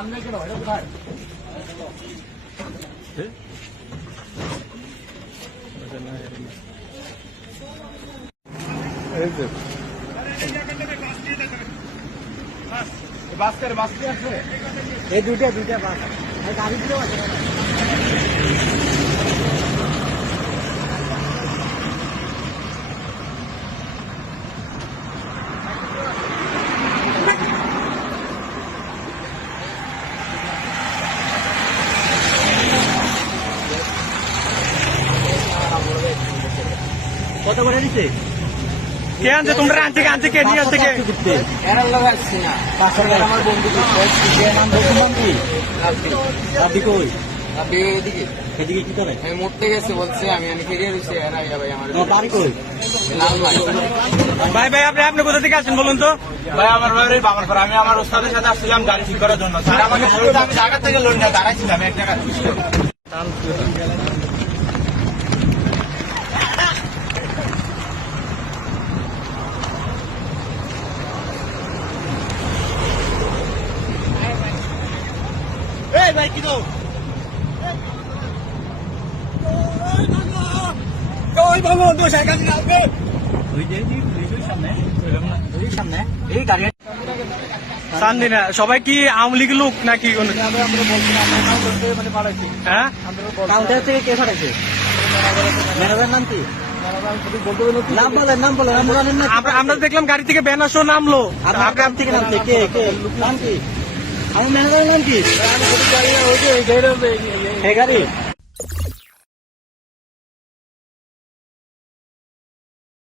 আমি কেন এটা কোথায় বাস কি আছে এই দুইটা বাস গাড়ি দিয়েও আছে কত করে দিচ্ছে কে আনছে তোমরা আনছে কে নিয়ে আসছে কে এরা লাগাচ্ছি না 500 টাকা আমার বন্ধু রাব্বি কই রাব্বি এদিকে কি করে আমি মরতে গেছে বলছে আমি ফিরিয়ে দিছি এরা ভাই আমার বাড়ি কই লাল ভাই আপনি কোথা থেকে আসেন বলুন তো ভাই আমার বাড়ি বামরপুর আমি আমার ওস্তাদের সাথে আসছিলাম গাড়ি ঠিক করার জন্য স্যার আমাকে বলল আমি ঢাকা থেকে লোন নিয়ে দাঁড়াইছিলাম এক টাকা ভাই কি তো ওই বাবু তো সাইকেল চালাবে এই গাড়ি সান্দিনা সবাই কি আওয়ামী লীগ লোক নাকি হ্যাঁ কাউন্টার থেকে কে পাঠাইছে ম্যানেজার নাম কি আমরা দেখলাম গাড়ি থেকে বেনাসো নামলো আপনার থেকে নামছে কে নাম কি আমার ম্যানেজারের নাম কি গাড়ি